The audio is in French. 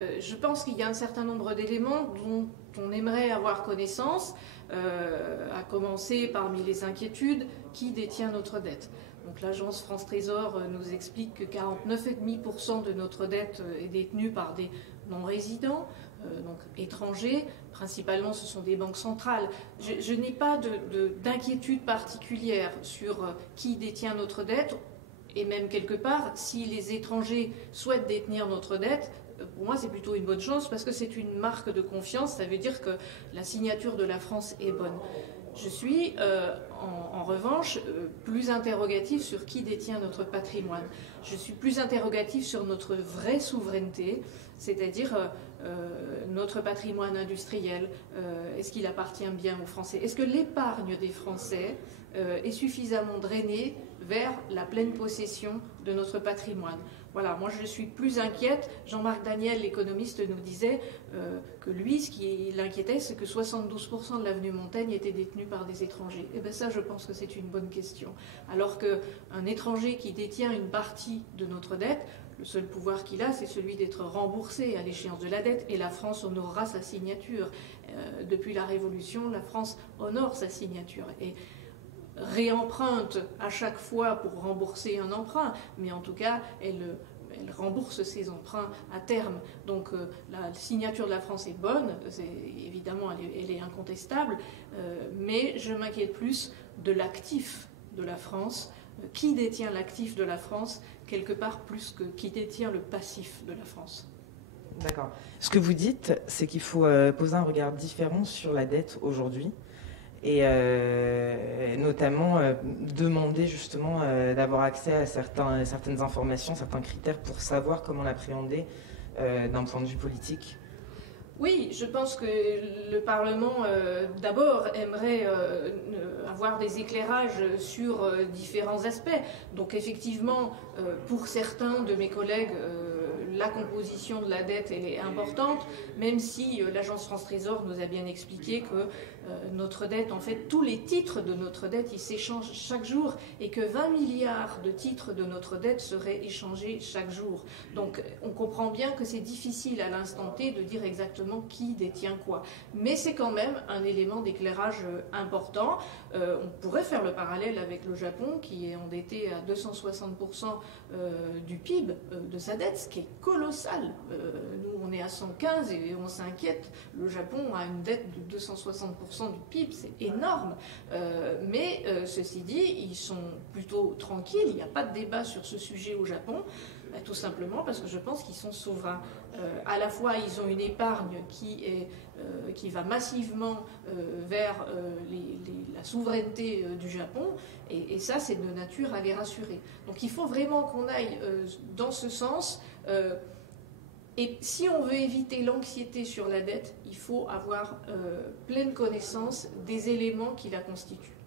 Je pense qu'il y a un certain nombre d'éléments dont on aimerait avoir connaissance, à commencer parmi les inquiétudes, qui détient notre dette. Donc l'agence France Trésor nous explique que 49,5% de notre dette est détenue par des non-résidents, donc étrangers. Principalement, ce sont des banques centrales. Je n'ai pas d'inquiétude particulière sur qui détient notre dette, et même quelque part, si les étrangers souhaitent détenir notre dette, pour moi, c'est plutôt une bonne chose parce que c'est une marque de confiance. Ça veut dire que la signature de la France est bonne. Je suis, en revanche, plus interrogative sur qui détient notre patrimoine. Je suis plus interrogative sur notre vraie souveraineté, c'est-à-dire notre patrimoine industriel. Est-ce qu'il appartient bien aux Français? Est-ce que l'épargne des Français est suffisamment drainée vers la pleine possession de notre patrimoine? Voilà, moi je suis plus inquiète. Jean-Marc Daniel, l'économiste, nous disait que lui, ce qui l'inquiétait, c'est que 72% de l'avenue Montaigne était détenu par des étrangers. Et bien ça, je pense que c'est une bonne question. Alors qu'un étranger qui détient une partie de notre dette, le seul pouvoir qu'il a, c'est celui d'être remboursé à l'échéance de la dette, et la France honorera sa signature. Depuis la Révolution, la France honore sa signature. Et réemprunte à chaque fois pour rembourser un emprunt, mais en tout cas, elle rembourse ses emprunts à terme. Donc la signature de la France est bonne, évidemment elle est incontestable, mais je m'inquiète plus de l'actif de la France. Qui détient l'actif de la France, quelque part plus que qui détient le passif de la France. D'accord. Ce que vous dites, c'est qu'il faut poser un regard différent sur la dette aujourd'hui. Et notamment demander justement d'avoir accès à certaines informations, certains critères pour savoir comment l'appréhender d'un point de vue politique. Oui, je pense que le Parlement, d'abord, aimerait avoir des éclairages sur différents aspects. Donc effectivement, pour certains de mes collègues, la composition de la dette elle est importante, même si l'agence France Trésor nous a bien expliqué que notre dette, en fait, tous les titres de notre dette, ils s'échangent chaque jour, et que 20 milliards de titres de notre dette seraient échangés chaque jour. Donc on comprend bien que c'est difficile à l'instant T de dire exactement qui détient quoi. Mais c'est quand même un élément d'éclairage important. On pourrait faire le parallèle avec le Japon, qui est endetté à 260% du PIB de sa dette, ce qui est colossal. Nous, on est à 115 et on s'inquiète. Le Japon a une dette de 260% du PIB, c'est énorme. Mais ceci dit, ils sont plutôt tranquilles. Il n'y a pas de débat sur ce sujet au Japon. Tout simplement parce que je pense qu'ils sont souverains. À la fois, ils ont une épargne qui va massivement vers la souveraineté du Japon, et ça, c'est de nature à les rassurer. Donc il faut vraiment qu'on aille dans ce sens. Et si on veut éviter l'anxiété sur la dette, il faut avoir pleine connaissance des éléments qui la constituent.